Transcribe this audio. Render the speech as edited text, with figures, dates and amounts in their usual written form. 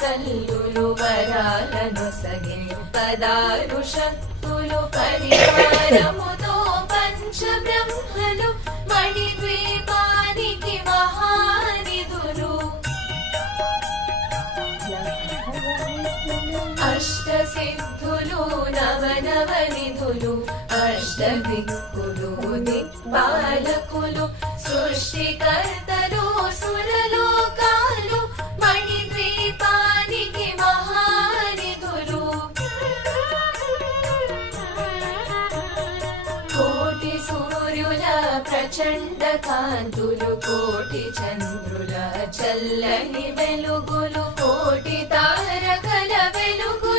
తల్లులు వరాలను సగే పదారు శక్తులు పరిహారముతో పంచబ్రహ్మలు మణిద్వీపానికి మహానిధులు అష్టసిద్ధులు నవనవనిధులు అష్టదిక్కులు దిక్పాలకులు సృష్టికర్తలు సురలోకాలు మణిద్వీపానికి మహానిధులు కోటి సూర్యుల ప్రచండ కాంతులు కోటి చంద్రుల చల్లని వెలుగులు కోటి తారకల వెలుగు